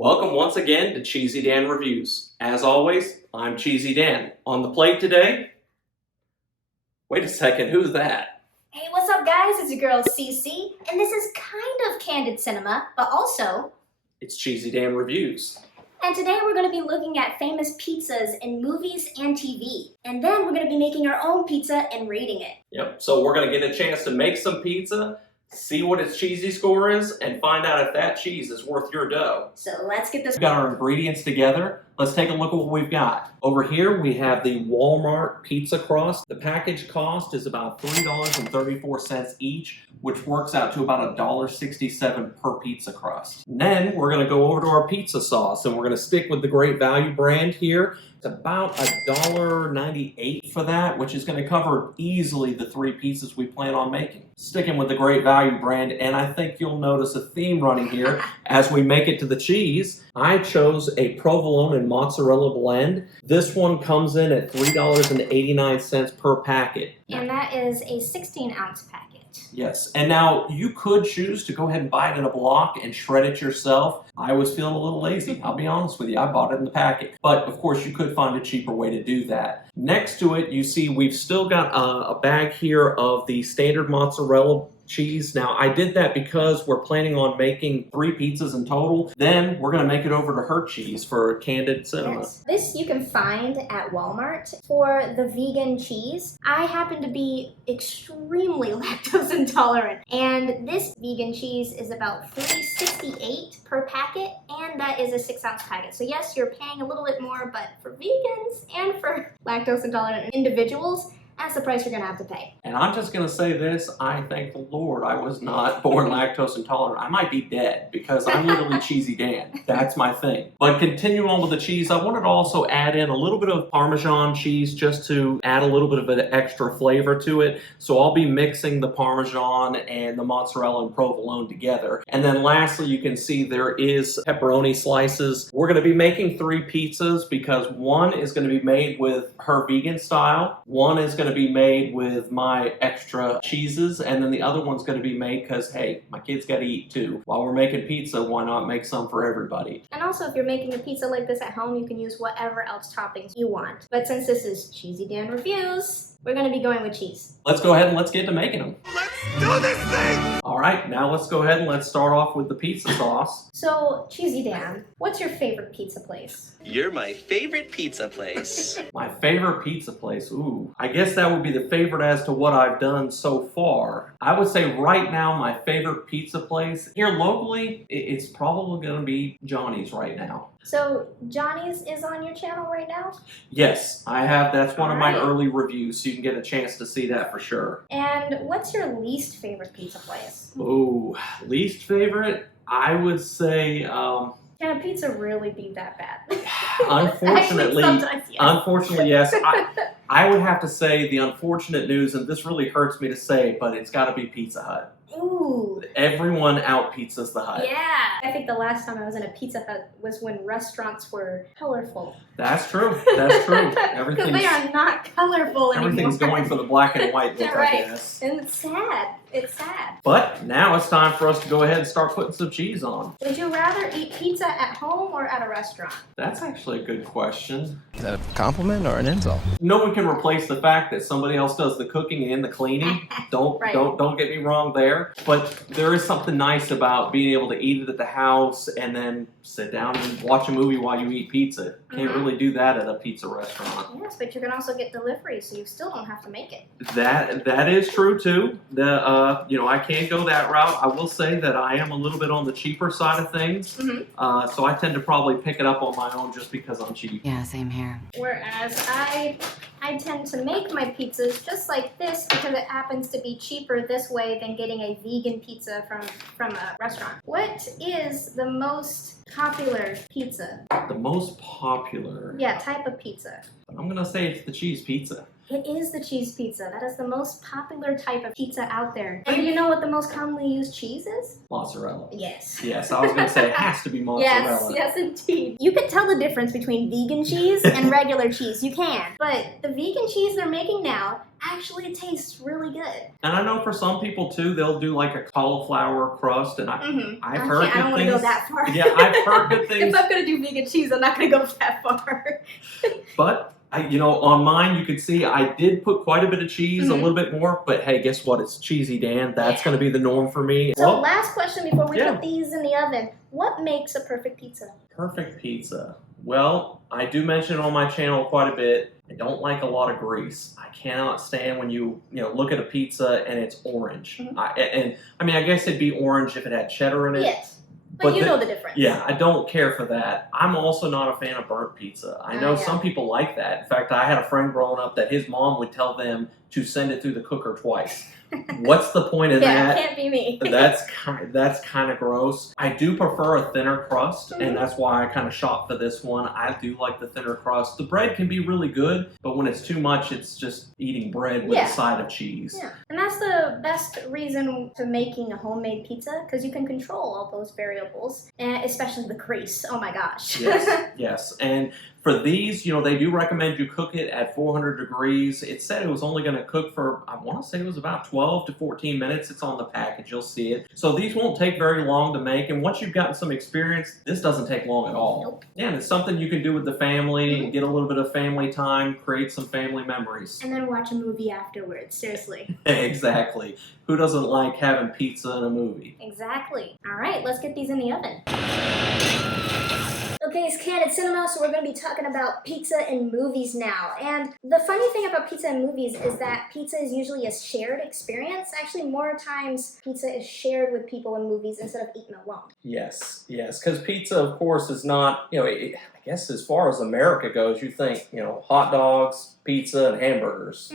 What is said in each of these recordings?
Welcome once again to Cheesy Dan Reviews. As always, I'm Cheesy Dan. On the plate today, wait a second, who's that? Hey, what's up guys? It's your girl CC, and this is kind of Candid Cinema, but also... It's Cheesy Dan Reviews. And today we're going to be looking at famous pizzas in movies and TV. And then we're going to be making our own pizza and rating it. Yep, so we're going to get a chance to make some pizza, see what its cheesy score is, and find out if that cheese is worth your dough. So let's get this... We've got our ingredients together. Let's take a look at what we've got. Over here we have the Walmart pizza crust. The package cost is about $3.34 each, which works out to about $1.67 per pizza crust. And then we're going to go over to our pizza sauce, and we're going to stick with the Great Value brand here. It's about $1.98 for that, which is going to cover easily the 3 pieces we plan on making. Sticking with the Great Value brand, and I think you'll notice a theme running here as we make it to the cheese. I chose a provolone and mozzarella blend. This one comes in at $3.89 per packet. And that is a 16-ounce packet. Yes, and now you could choose to go ahead and buy it in a block and shred it yourself. I was feeling a little lazy, I'll be honest with you. I bought it in the packet. But of course you could find a cheaper way to do that. Next to it, you see we've still got a bag here of the standard mozzarella cheese. Now I did that because we're planning on making 3 pizzas in total. Then we're going to make it over to her cheese for Candid Cinema. Yes. This you can find at Walmart for the vegan cheese. I happen to be extremely lactose intolerant, and this vegan cheese is about $3.68 per packet, and that is a 6-ounce packet. So yes, you're paying a little bit more, but for vegans and for lactose intolerant individuals, that's the price you're going to have to pay. And I'm just going to say this, I thank the Lord I was not born lactose intolerant. I might be dead because I'm literally Cheesy Dan. That's my thing. But continuing on with the cheese, I wanted to also add in a little bit of Parmesan cheese just to add a little bit of an extra flavor to it. So I'll be mixing the Parmesan and the mozzarella and provolone together. And then lastly, you can see there is pepperoni slices. We're going to be making 3 pizzas because one is going to be made with her vegan style. One is going to be made with my extra cheeses, and then the other one's going to be made because, hey, my kids got to eat too. While we're making pizza, why not make some for everybody? And also, if you're making a pizza like this at home, you can use whatever else toppings you want. But since this is Cheesy Dan Reviews, we're going to be going with cheese. Let's go ahead and let's get to making them. Let's do this thing! All right, now let's go ahead and let's start off with the pizza sauce. So, Cheesy Dan, what's your favorite pizza place? You're my favorite pizza place. My favorite pizza place, ooh. I guess that would be the favorite as to what I've done so far. I would say right now my favorite pizza place here locally, it's probably going to be Johnny's right now. So, Johnny's is on your channel right now? Yes, I have. That's one of my Alright. early reviews, so you can get a chance to see that for sure. And what's your least favorite pizza place? Ooh, least favorite? I would say, Can a pizza really be that bad? unfortunately, Actually, sometimes, yes. unfortunately, yes. I would have to say the unfortunate news, and this really hurts me to say, but it's got to be Pizza Hut. Ooh. Everyone out pizzas the Hut. Yeah. I think the last time I was in a Pizza Hut was when restaurants were colorful. That's true. That's true. Because they are not colorful anymore. Everything's going for the black and white look, Right. I guess. And it's sad. It's sad. But now it's time for us to go ahead and start putting some cheese on. Would you rather eat pizza at home or at a restaurant? That's actually a good question. Is that a compliment or an insult? No one can replace the fact that somebody else does the cooking and the cleaning. Don't get me wrong there. But there is something nice about being able to eat it at the house and then sit down and watch a movie while you eat pizza. Can't really do that at a pizza restaurant. Yes, but you can also get delivery, so you still don't have to make it. That is true too. I can't go that route. I will say that I am a little bit on the cheaper side of things. So I tend to probably pick it up on my own just because I'm cheap. Yeah, same here. Whereas I tend to make my pizzas just like this because it happens to be cheaper this way than getting a vegan pizza from a restaurant. What is the most popular pizza? The most popular. Yeah, type of pizza. I'm gonna say it's the cheese pizza. It is the cheese pizza. That is the most popular type of pizza out there. And do you know what the most commonly used cheese is? Mozzarella. Yes. Yes, I was going to say it has to be mozzarella. Yes, indeed. You can tell the difference between vegan cheese and regular cheese. You can. But the vegan cheese they're making now actually tastes really good. And I know for some people too, they'll do like a cauliflower crust, and I've heard good I don't want to things. go that far. Yeah, I've heard good things. If I'm gonna do vegan cheese, I'm not gonna go that far. But on mine, you can see I did put quite a bit of cheese, a little bit more. But hey, guess what? It's cheesy Dan. That's going to be the norm for me. So last question before we put these in the oven: what makes a perfect pizza? Perfect pizza. Well, I do mention it on my channel quite a bit. I don't like a lot of grease. I cannot stand when you look at a pizza and it's orange. I guess it'd be orange if it had cheddar in it. Yes. But you know the difference. Yeah, I don't care for that. I'm also not a fan of burnt pizza. I know some people like that. In fact, I had a friend growing up that his mom would tell them to send it through the cooker twice. What's the point of that? Yeah, it can't be me. That's kind of gross. I do prefer a thinner crust, and that's why I kind of shop for this one. I do like the thinner crust. The bread can be really good, but when it's too much, it's just eating bread with a side of cheese. Yeah, and that's the best reason to making a homemade pizza, because you can control all those variables, and especially the grease. Oh my gosh. Yes. And for these, they do recommend you cook it at 400 degrees. It said it was only going to cook for, I want to say it was about 12 to 14 minutes. It's on the package. You'll see it. So these won't take very long to make. And once you've gotten some experience, this doesn't take long at all. Nope. Yeah, and it's something you can do with the family, get a little bit of family time, create some family memories. And then watch a movie afterwards. Seriously. Exactly. Who doesn't like having pizza in a movie? Exactly. All right, let's get these in the oven. Okay, it's Candid Cinema, so we're going to be talking about pizza in movies now. And the funny thing about pizza in movies is that pizza is usually a shared experience. Actually, more times pizza is shared with people in movies instead of eaten alone. Yes, because pizza, of course, is not, I guess as far as America goes, you think, hot dogs, pizza, and hamburgers.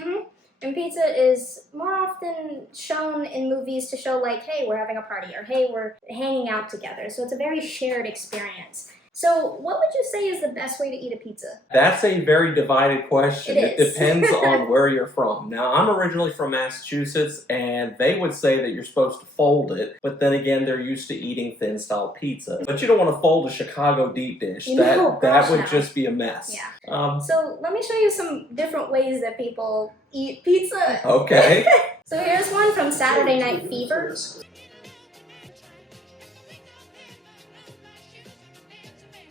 And pizza is more often shown in movies to show like, hey, we're having a party, or hey, we're hanging out together. So it's a very shared experience. So what would you say is the best way to eat a pizza? That's a very divided question. It is. Depends on where you're from. Now, I'm originally from Massachusetts, and they would say that you're supposed to fold it, but then again, they're used to eating thin-style pizza. But you don't want to fold a Chicago deep dish. That would just be a mess. Yeah. So let me show you some different ways that people eat pizza. Okay. So here's one from Saturday Night Fever.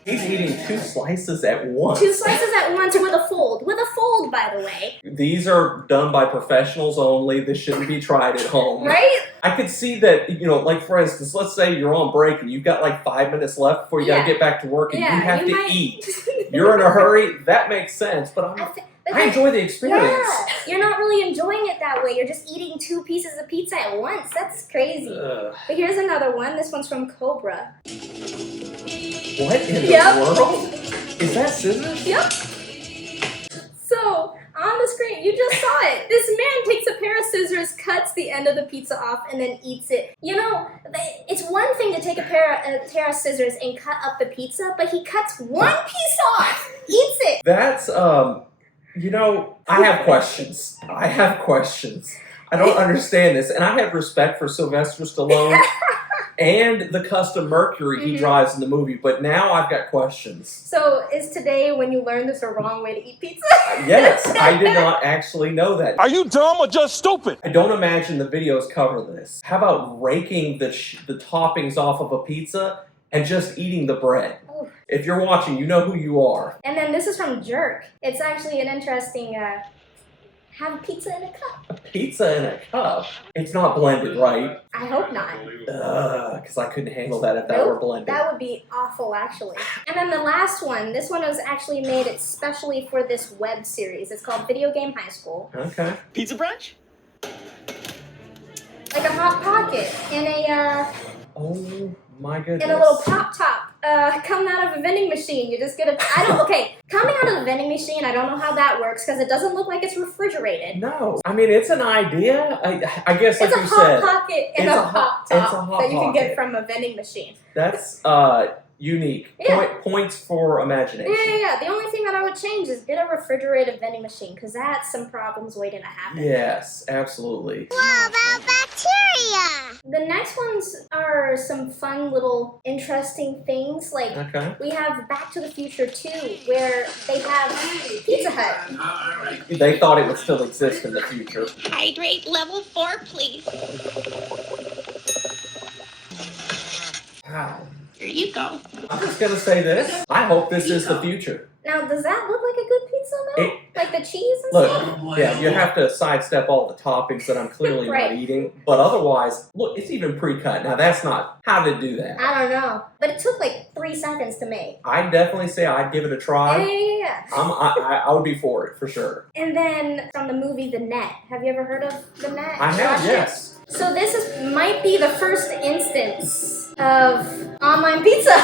He's eating 2 slices at once. 2 slices at once with a fold. With a fold, by the way. These are done by professionals only. This shouldn't be tried at home. Right? I could see that, like for instance, let's say you're on break and you've got like 5 minutes left before you gotta get back to work and you have to eat. You're in a hurry. That makes sense, but I enjoy the experience. Yeah, you're not really enjoying it that way. You're just eating 2 pieces of pizza at once. That's crazy. But here's another one. This one's from Cobra. What in the world? Is that scissors? Yep. So, on the screen, you just saw it. This man takes a pair of scissors, cuts the end of the pizza off, and then eats it. It's one thing to take a pair of scissors and cut up the pizza, but he cuts one piece off, eats it. That's, I have questions. I don't understand this. And I have respect for Sylvester Stallone and the custom Mercury he drives in the movie, but now I've got questions. So is today when you learned this a wrong way to eat pizza? Yes, I did not actually know that. Are you dumb or just stupid? I don't imagine the videos cover this. How about raking the toppings off of a pizza and just eating the bread? Oof. If you're watching, you know who you are. And then this is from Jerk. It's actually an interesting, have pizza in a cup. A pizza in a cup? It's not blended, right? I hope not. Because I couldn't handle that if that were blended. That would be awful, actually. And then the last one. This one was actually made especially for this web series. It's called Video Game High School. Okay. Pizza brunch? Like a Hot Pocket in a, Oh my goodness. in a little pop-top. Coming out of a vending machine. You just get coming out of the vending machine, I don't know how that works because it doesn't look like it's refrigerated. No. I mean, it's an idea. I guess like you said. It's a Hot Pocket in a pop-top it's a Hot that you can Pocket. get from a vending machine. That's, Unique. Yeah. Points for imagination. Yeah. The only thing that I would change is get a refrigerated vending machine, because that's some problems waiting to happen. Yes, absolutely. What about bacteria? The next ones are some fun little interesting things. Like, Okay. we have Back to the Future 2, where they have Pizza Hut. They thought it would still exist in the future. Hydrate level 4, please. Wow. Here you go. I'm just gonna say this. I hope this is the future. Now, does that look like a good pizza, though? Like the cheese and stuff? Look, yeah, you have to sidestep all the toppings that I'm clearly Right. not eating. But otherwise, look, it's even pre-cut. Now, that's not... How to do that? I don't know. But it took like 3 seconds to make. I'd definitely say I'd give it a try. Yeah. I would be for it, for sure. And then from the movie The Net. Have you ever heard of The Net? I have, Watched it? yes. So might be the first instance of online pizza.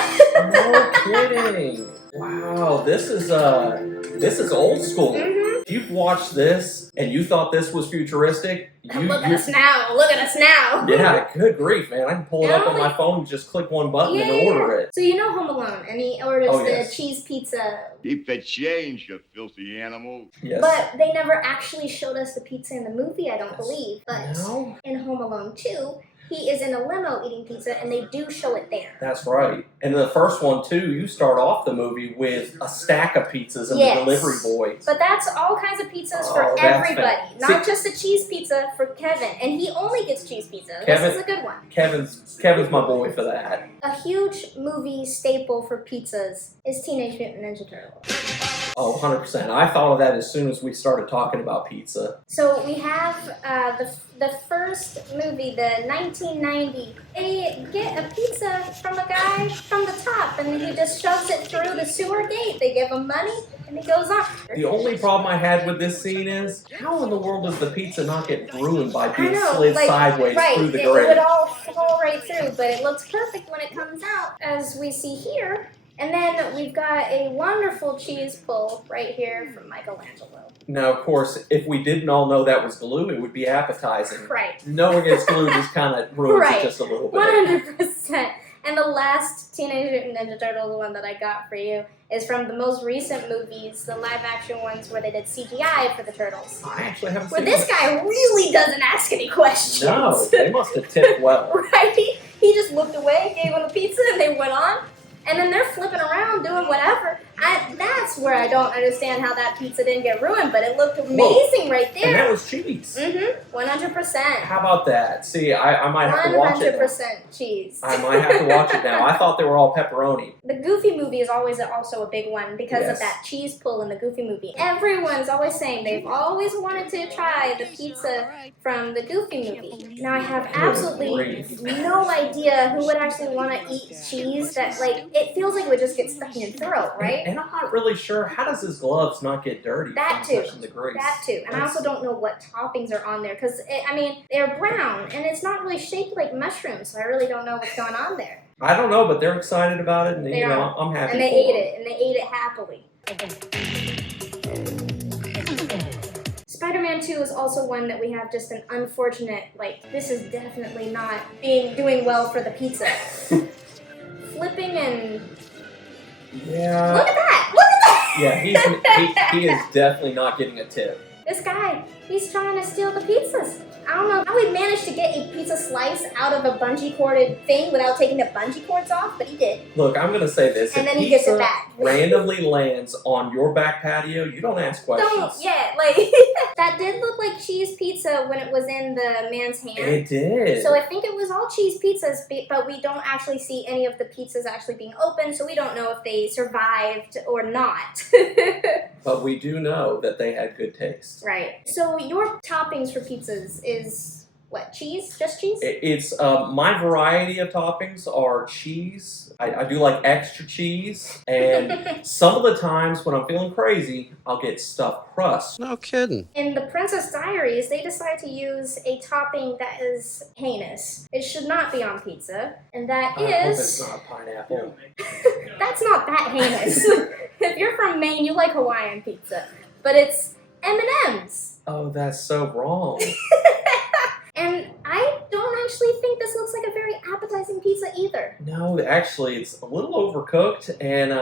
No kidding. Wow, this is old school. Mhm. If you've watched this and you thought this was futuristic, Look at us now. Look at us now. Yeah, good grief, man. I can pull it up on my phone and just click one button and order it. So you know Home Alone, and he orders Oh, the yes. cheese pizza. Keep the change, you filthy animal. Yes. But they never actually showed us the pizza in the movie, I don't believe. But No? in Home Alone 2, he is in a limo eating pizza, and they do show it there. That's right. And the first one, too, you start off the movie with a stack of pizzas and Yes. the delivery boys. But that's all kinds of pizzas Oh, for that's everybody, fan- not just a cheese pizza for Kevin. And he only gets cheese pizza. Kevin- This is a good one. Kevin's my boy for that. A huge movie staple for pizzas is Teenage Mutant Ninja Turtles. Oh, 100%. I thought of that as soon as we started talking about pizza. So we have the first movie, the 1990. They get a pizza from a guy from the top, and he just shoves it through the sewer gate. They give him money, and it goes on. The only problem I had with this scene is, how in the world does the pizza not get ruined by I being know, slid like, sideways right, through the it grate? would all fall right through, but it looks perfect when it comes out, as we see here. And then we've got a wonderful cheese pull right here from Michelangelo. Now, of course, if we didn't all know that was glue, it would be appetizing. Right. Knowing it's glue just kind of ruins Right. it just a little bit. 100%. And the last Teenage Mutant Ninja Turtles one that I got for you is from the most recent movies, the live-action ones where they did CGI for the Turtles. I actually haven't Where seen this it. guy really doesn't ask any questions. No, they must have tipped well. Right? He just looked away, gave them the pizza, and they went on. And then they're flipping around doing whatever. That's where I don't understand how that pizza didn't get ruined, but it looked amazing right And that there. was cheese. 100%. How about that? See, I might have to watch it now. 100% cheese. I might have to watch it now. I thought they were all pepperoni. The Goofy movie is always also a big one because Yes. of that cheese pull in the Goofy movie. Everyone's always saying they've always wanted to try the pizza from the Goofy movie. Now, I have absolutely grief. no idea who would actually want to eat cheese that, like, it feels like it would just get stuck in your throat, right? And I'm not really sure, how does his gloves not get dirty That from too. touching the grease? That too. And I also don't know what toppings are on there because, I mean, they're brown and it's not really shaped like mushrooms, so I really don't know what's going on there. I don't know, but they're excited about it, and They you know, are. I'm happy And they for ate them. it, and they ate it happily. Spider-Man 2 is also one that we have just an unfortunate, like, this is definitely not doing well for the pizza. Flipping and... Yeah. Look at that! Look at that! Yeah, he is definitely not getting a tip. This guy, he's trying to steal the pizzas. I don't know how he managed to get a pizza slice out of a bungee corded thing without taking the bungee cords off, but he did. Look, I'm gonna say this. And if then he gets it pizza back. randomly lands on your back patio, you don't ask questions. Don't, yeah, like, that did look like cheese pizza when it was in the man's hand. It did. So I think it was all cheese pizzas, but we don't actually see any of the pizzas actually being open, so we don't know if they survived or not. But we do know that they had good taste. Right. So your toppings for pizzas is what? Cheese? Just cheese? It's my variety of toppings are cheese. I do like extra cheese, and some of the times when I'm feeling crazy, I'll get stuffed crust. No kidding. In the Princess Diaries, they decide to use a topping that is heinous. It should not be on pizza, and that I hope it's is... not pineapple. That's not that heinous. If you're from Maine, you like Hawaiian pizza, but it's M&M's. Oh, that's so wrong. And I don't actually think this looks like a very appetizing pizza either. No, actually, it's a little overcooked, and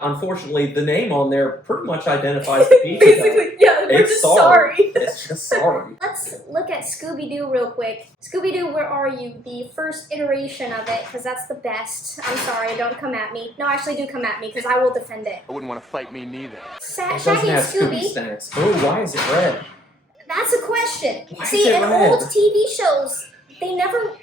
unfortunately, the name on there pretty much identifies the pizza. Basically, yeah, we're It's just sorry. sorry. It's just sorry. Let's look at Scooby-Doo real quick. Scooby-Doo, Where Are You? The first iteration of it, because that's the best. I'm sorry, don't come at me. No, actually do come at me, because I will defend it. I wouldn't want to fight me neither. It Shaggy doesn't and have Scooby Scooby. snacks. Oh, why is it red? That's a question. Why is See, it in red? old TV shows, they never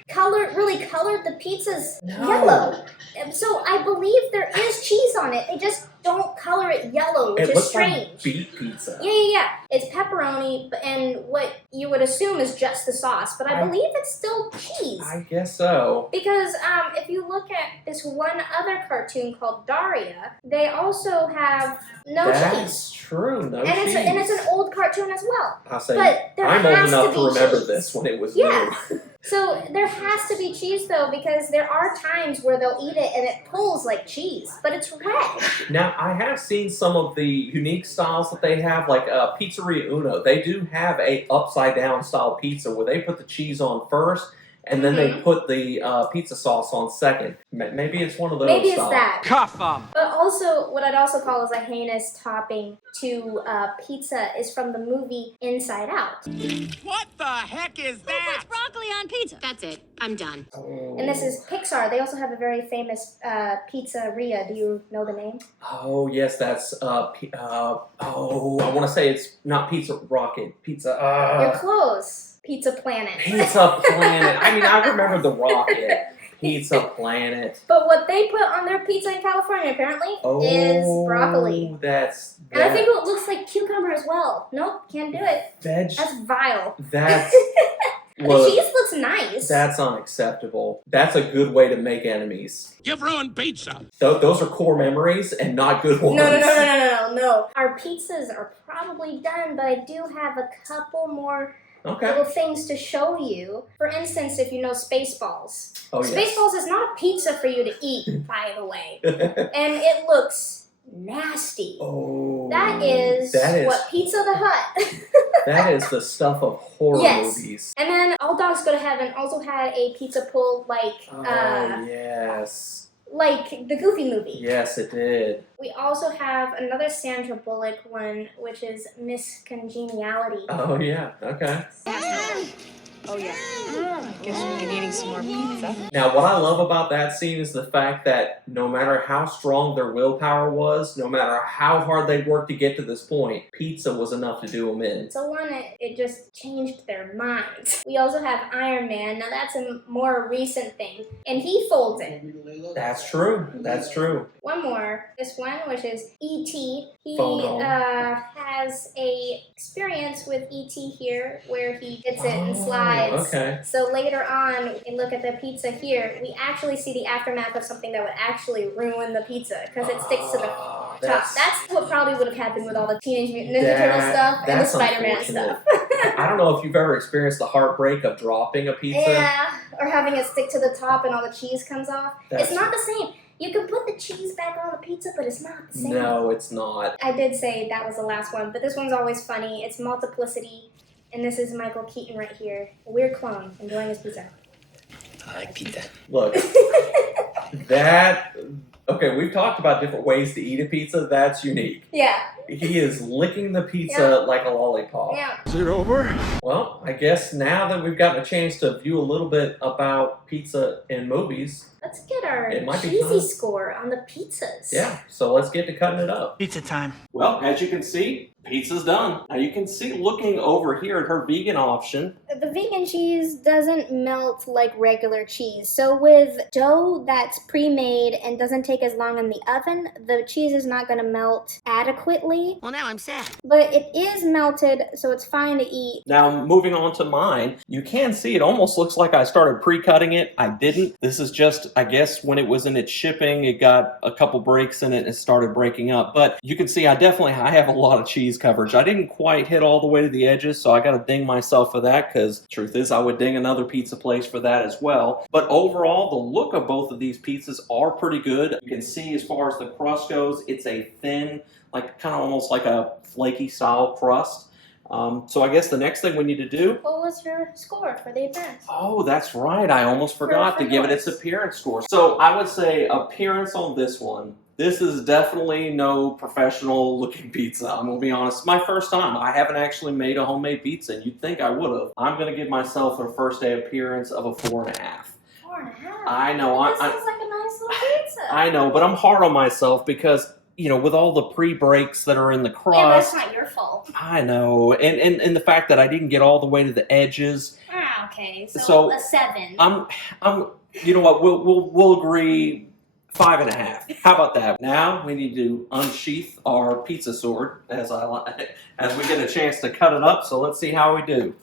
really colored the pizzas No. yellow. So I believe there is cheese on it. They just don't color it yellow, which It is looks strange. like beet pizza. Yeah. It's pepperoni, and what you would assume is just the sauce, but I believe it's still cheese. I guess so. Because if you look at this one other cartoon called Daria, they also have no cheese. That's true. No And cheese. it's an old cartoon as well. I'll say, But there I'm old has enough to to be remember cheese. this when it was Yeah. new. So there has to be cheese though, because there are times where they'll eat it and it pulls like cheese, but it's red. Now, I have seen some of the unique styles that they have, like Pizzeria Uno. They do have a upside down style pizza where they put the cheese on first, and then they put the pizza sauce on second. Maybe it's one of those. Maybe it's styles. that. Cuff 'em! But also, what I'd also call as a heinous topping to pizza is from the movie Inside Out. What the heck is that? Broccoli on pizza. That's it. I'm done. Oh. And this is Pixar. They also have a very famous pizzeria. Do you know the name? Oh yes, that's I want to say it's not Pizza Rocket. Pizza. You're close. Pizza Planet. Pizza Planet. I mean, I remember the Rocket. Pizza Planet. But what they put on their pizza in California apparently is broccoli. That's. And I think it looks like cucumber as well. Nope, can't do it. Veg. That's vile. That's. The Look, cheese looks nice. that's unacceptable. That's a good way to make enemies. You've ruined pizza. Those are core memories and not good ones. No. Our pizzas are probably done, but I do have a couple more Okay. little things to show you. For instance, if you know Spaceballs. Oh, yes. Spaceballs is not a pizza for you to eat, by the way. And it looks nasty. Oh. That is what Pizza the Hut. That is the stuff of horror Yes. movies. And then All Dogs Go to Heaven also had a pizza pull like Oh, yes. like the Goofy movie. Yes, it did. We also have another Sandra Bullock one, which is Miss Congeniality. Oh, yeah. Okay. Oh yeah. I guess we've been eating some more pizza. Now, what I love about that scene is the fact that no matter how strong their willpower was, no matter how hard they worked to get to this point, pizza was enough to do them in. So one, it just changed their minds. We also have Iron Man. Now that's a more recent thing. And he folds it. That's true. That's true. One more. This one, which is E.T. He Phone home. has a experience with E.T. here where he gets it and slides. Okay. So later on, we look at the pizza here, we actually see the aftermath of something that would actually ruin the pizza because it sticks to the top. That's what probably would have happened with all the Teenage Mutant Ninja Turtle stuff and the that's Spider-Man unfortunate. stuff. I don't know if you've ever experienced the heartbreak of dropping a pizza. Yeah, or having it stick to the top and all the cheese comes off. That's- It's not the same. You can put the cheese back on the pizza, but it's not the same. No, it's not. I did say that was the last one, but this one's always funny. It's Multiplicity, and this is Michael Keaton right here. A weird clone enjoying his pizza. I like pizza. Look, okay, we've talked about different ways to eat a pizza. That's unique. Yeah, He is licking the pizza Yeah. like a lollipop. yeah. Is it over? Well, I guess now that we've gotten a chance to view a little bit about pizza in movies, Let's get our It might be cheesy fun. score on the pizzas. yeah, so let's get to cutting it up. Pizza time. Well, as you can see, pizza's done. Now you can see looking over here at her vegan option. The vegan cheese doesn't melt like regular cheese. So with dough that's pre-made and doesn't take as long in the oven, the cheese is not going to melt adequately. Well, now I'm sad. But it is melted, so it's fine to eat. Now, moving on to mine, you can see it almost looks like I started pre-cutting it. I didn't. This is just, I guess, when it was in its shipping, it got a couple breaks in it and it started breaking up. But you can see I have a lot of cheese coverage. I didn't quite hit all the way to the edges, so I got to ding myself for that because truth is I would ding another pizza place for that as well. But overall, the look of both of these pizzas are pretty good. You can see as far as the crust goes, it's a thin, like kind of almost like a flaky style crust. So I guess the next thing we need to do. What was your score for the appearance? Oh, that's right. I almost forgot to give it its yours. appearance score. So I would say appearance on this one. This is definitely no professional looking pizza. I'm gonna be honest. My first time. I haven't actually made a homemade pizza, and you'd think I would have. I'm gonna give myself a first day appearance of a 4.5. 4.5. I know. That sounds like a nice little pizza. I know, but I'm hard on myself because, you know, with all the pre-breaks that are in the crust. Yeah, that's not your fault. I know, and the fact that I didn't get all the way to the edges. Ah, okay. So a 7. I'm. You know what? We'll agree. 5.5. How about that? Now we need to unsheath our pizza sword as we get a chance to cut it up. So let's see how we do.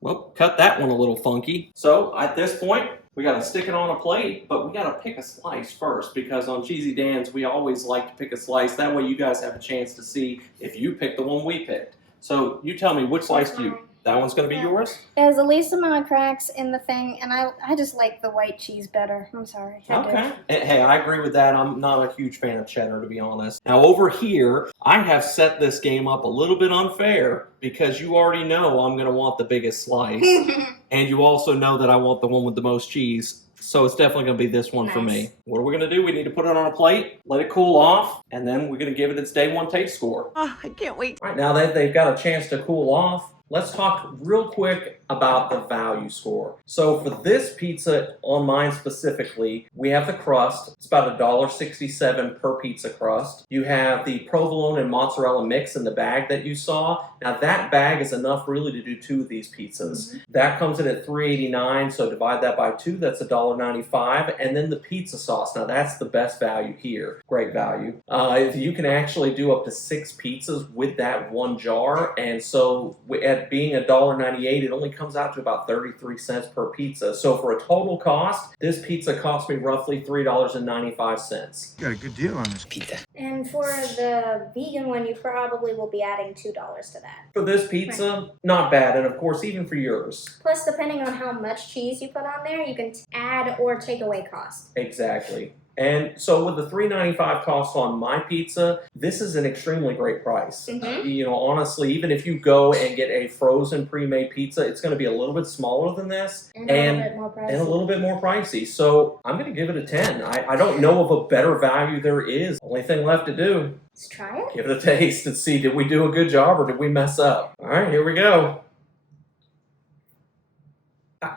Well, cut that one a little funky. So at this point, we got to stick it on a plate, but we got to pick a slice first because on Cheesy Dan's we always like to pick a slice. That way you guys have a chance to see if you picked the one we picked. So you tell me, which slice do you? That one's going to be yours? There's the least amount of cracks in the thing, and I just like the white cheese better. I'm sorry. Okay. Hey, I agree with that. I'm not a huge fan of cheddar, to be honest. Now, over here, I have set this game up a little bit unfair because you already know I'm going to want the biggest slice, and you also know that I want the one with the most cheese. So it's definitely going to be this one for me. What are we going to do? We need to put it on a plate, let it cool off, and then we're going to give it its day one taste score. Oh, I can't wait. All right, now that they've got a chance to cool off, let's talk real quick about the value score. So for this pizza, on mine specifically, we have the crust. It's about $1.67 per pizza crust. You have the provolone and mozzarella mix in the bag that you saw. Now that bag is enough really to do 2 of these pizzas. Mm-hmm. That comes in at $3.89, so divide that by 2, that's $1.95. And then the pizza sauce, now that's the best value here. Great value. You can actually do up to 6 pizzas with that one jar, and so at being $1.98, it only comes out to about 33 cents per pizza. So for a total cost, this pizza cost me roughly $3.95. You got a good deal on this Pizza. And for the vegan one, you probably will be adding $2 to that. For this pizza, not bad. And of course, even for yours. Plus, depending on how much cheese you put on there, you can add or take away cost. Exactly. And so with the $3.95 cost on my pizza, this is an extremely great price. Mm-hmm. You know, honestly, even if you go and get a frozen pre-made pizza, it's going to be a little bit smaller than this and a little bit more pricey. So I'm going to give it a 10. I don't know of a better value there is. Only thing left to do, let's try it. Give it a taste and see, did we do a good job or did we mess up? All right, here we go.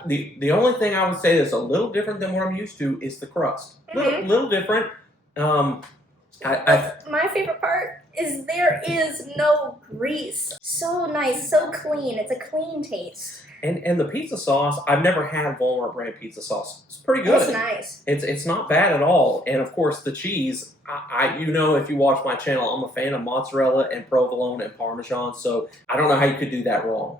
The only thing I would say that's a little different than what I'm used to is the crust. Little different. My favorite part is there is no grease. So nice, so clean. It's a clean taste. And the pizza sauce, I've never had Walmart brand pizza sauce. It's pretty good. It's nice. It's not bad at all. And of course the cheese, you know, if you watch my channel, I'm a fan of mozzarella and provolone and Parmesan, so I don't know how you could do that wrong.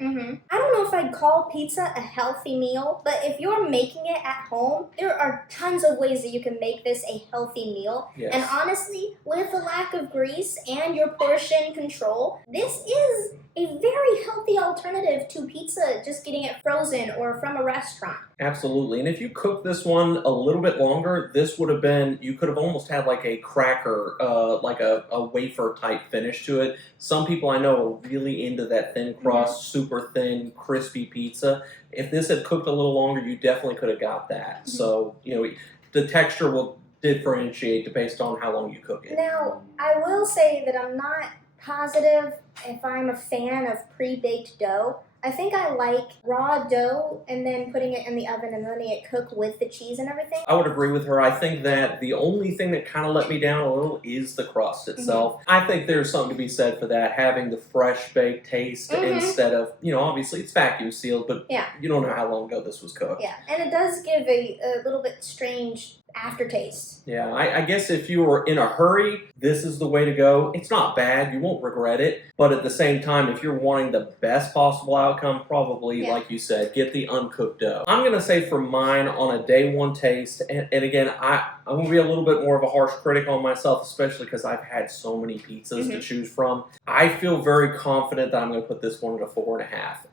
I don't know if I'd call pizza a healthy meal, but if you're making it at home, there are tons of ways that you can make this a healthy meal. Yes. And honestly, with the lack of grease and your portion control, this is a very healthy alternative to pizza, just getting it frozen or from a restaurant. Absolutely. And if you cook this one a little bit longer, this would have been, you could have almost had like a cracker, like a wafer type finish to it. Some people I know are really into that thin crust, super thin, crispy pizza. If this had cooked a little longer, you definitely could have got that. So, you know, the texture will differentiate based on how long you cook it. Now, I will say that I'm not positive if I'm a fan of pre-baked dough. I think I like raw dough and then putting it in the oven and letting it cook with the cheese and everything. I would agree with her. I think that the only thing that kind of let me down a little is the crust itself. I think there's something to be said for that, having the fresh baked taste instead of, you know, obviously it's vacuum sealed, but you don't know how long ago this was cooked. Yeah, and it does give a little bit strange aftertaste. Yeah, I guess if you were in a hurry, this is the way to go. It's not bad, you won't regret it, but at the same time, if you're wanting the best possible outcome, probably, like you said, get the uncooked dough. I'm going to say for mine on a day one taste, and again, I'm going to be a little bit more of a harsh critic on myself, especially because I've had so many pizzas to choose from. I feel very confident that I'm going to put this one at a 4.5.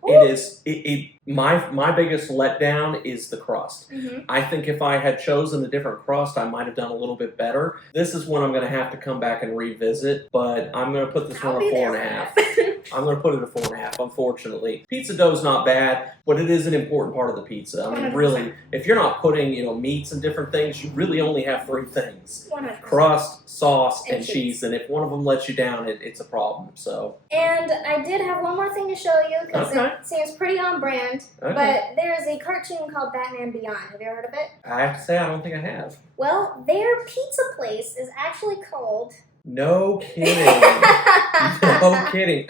It is, my biggest letdown is the crust. I think if I had chosen a different crust, I might have done a little bit better. This is one I'm going to have to come back and revisit, but I'm going to put this one at 4.5. I'm going to put it at 4.5, unfortunately. Pizza dough's not bad, but it is an important part of the pizza. I mean, 100%. really, if you're not putting, meats and different things, you really only have 3 things. 100%. Crust, sauce, and cheese. cheese. And if one of them lets you down, it's a problem. So. And I did have one more thing to show you because Okay. it seems pretty on brand. Okay. But there is a cartoon called Batman Beyond. Have you heard of it? I have to say, I don't think I have. Well, their pizza place is actually called... No kidding. No kidding.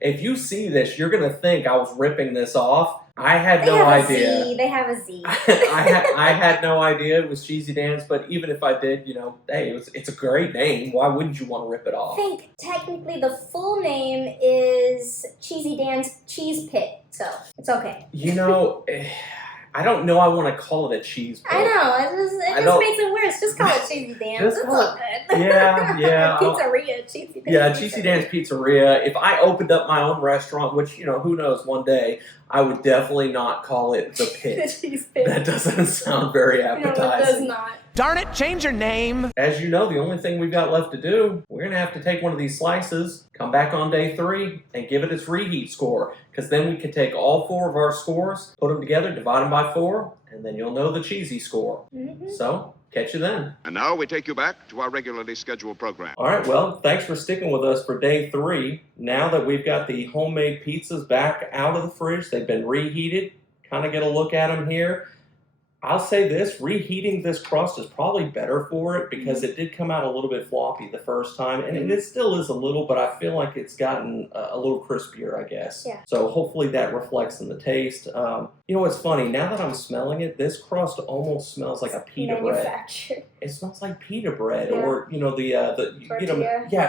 If you see this, you're going to think I was ripping this off. I had no idea. They have a Z. I had no idea it was Cheesy Dan's, but even if I did, hey, it's a great name. Why wouldn't you want to rip it I off? think technically the full name is Cheesy Dan's Cheese Pit, so it's okay. I don't know I want to call it a cheese pit. I know, it just makes it worse. Just call it Cheesy Dan's. It's all good. Yeah. Pizzeria, Cheesy Dan's. Yeah, Cheesy Dan's Pizzeria. If I opened up my own restaurant, which, who knows, one day, I would definitely not call it the Pit. The Cheese Pit. That doesn't sound very appetizing. No, it does not. Darn it, change your name. As you know, the only thing we've got left to do, we're going to have to take one of these slices, come back on day 3, and give it its reheat score. Because then we can take all 4 of our scores, put them together, divide them by 4, and then you'll know the cheesy score. Mm-hmm. So, catch you then. And now we take you back to our regularly scheduled program. All right, well, thanks for sticking with us for day 3. Now that we've got the homemade pizzas back out of the fridge, they've been reheated. Kind of get a look at them here. I'll say this, reheating this crust is probably better for it because it did come out a little bit floppy the first time, and it still is a little, but I feel like it's gotten a little crispier, I guess. Yeah. So hopefully that reflects in the taste. What's funny, now that I'm smelling it, this crust almost smells like a pita bread. Manufactured. It smells like pita bread, Yeah. or Tortilla.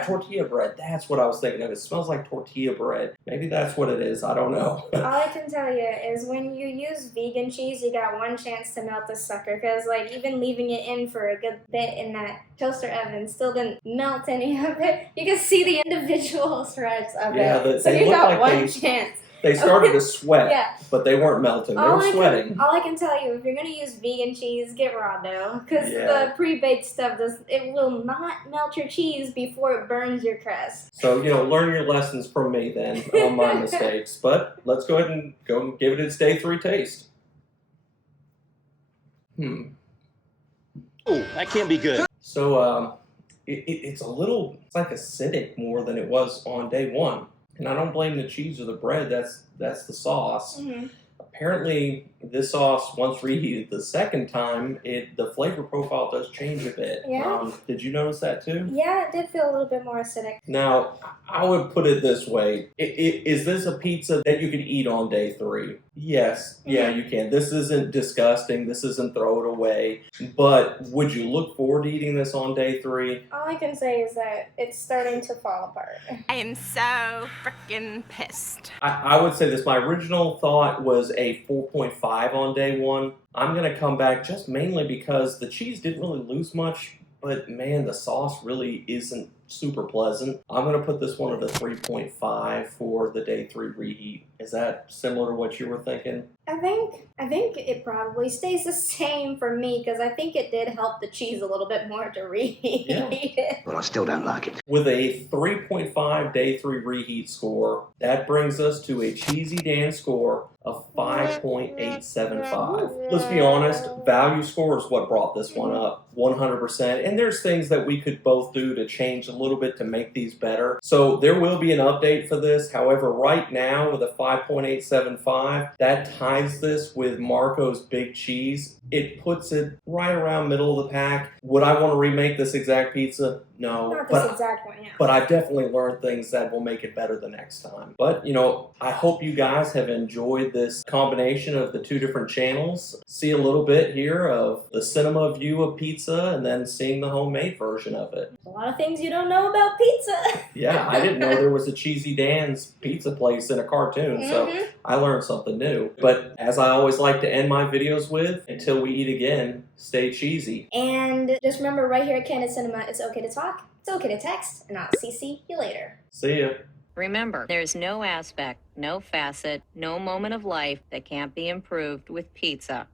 tortilla bread. That's what I was thinking of. It smells like tortilla bread. Maybe that's what it is. I don't know. All I can tell you is when you use vegan cheese, you got one chance to melt the sucker. Because even leaving it in for a good bit in that toaster oven still didn't melt any of it. You can see the individual shreds of it. So they you look got like one chance. They started to sweat, Yeah. but they weren't melting. They were sweating. All I can tell you, if you're gonna use vegan cheese, get raw dough, because Yeah. the pre-baked stuff it will not melt your cheese before it burns your crust. So, learn your lessons from me then on my mistakes. But let's go ahead and go give it its day 3 taste. Oh, that can't be good. So, it's like acidic more than it was on day 1. And I don't blame the cheese or the bread, that's the sauce. Mm-hmm. Apparently, this sauce, once reheated the second time, the flavor profile does change a bit. Yeah. Did you notice that too? Yeah, it did feel a little bit more acidic. Now, I would put it this way. Is this a pizza that you could eat on day 3? Yes. Yeah, you can. This isn't disgusting. This isn't throw it away. But would you look forward to eating this on day 3? All I can say is that it's starting to fall apart. I am so freaking pissed. I would say this. My original thought was a 4.5 on day 1. I'm going to come back just mainly because the cheese didn't really lose much, but man, the sauce really isn't super pleasant. I'm going to put this one at a 3.5 for the day 3 reheat. Is that similar to what you were thinking? I think it probably stays the same for me because I think it did help the cheese a little bit more to reheat it. But I still don't like it. With a 3.5 day 3 reheat score, that brings us to a Cheesy Dan score of 5.875. Let's be honest, value score is what brought this one up, 100%. And there's things that we could both do to change a little bit to make these better. So there will be an update for this. However, right now with a 5.875, that ties this with Marco's Big Cheese. It puts it right around middle of the pack. Would I want to remake this exact pizza? No. Not this exact one, yeah. But I've definitely learned things that will make it better the next time. But, I hope you guys have enjoyed this combination of the 2 different channels. See a little bit here of the cinema view of pizza and then seeing the homemade version of it. A lot of things you don't know about pizza. Yeah, I didn't know there was a Cheesy Dan's pizza place in a cartoon, so I learned something new. But as I always like to end my videos with, until we eat again, stay cheesy. And just remember right here at Candid Cinema, it's okay to talk, it's okay to text, and I'll CC you later. See ya. Remember, there's no aspect, no facet, no moment of life that can't be improved with pizza.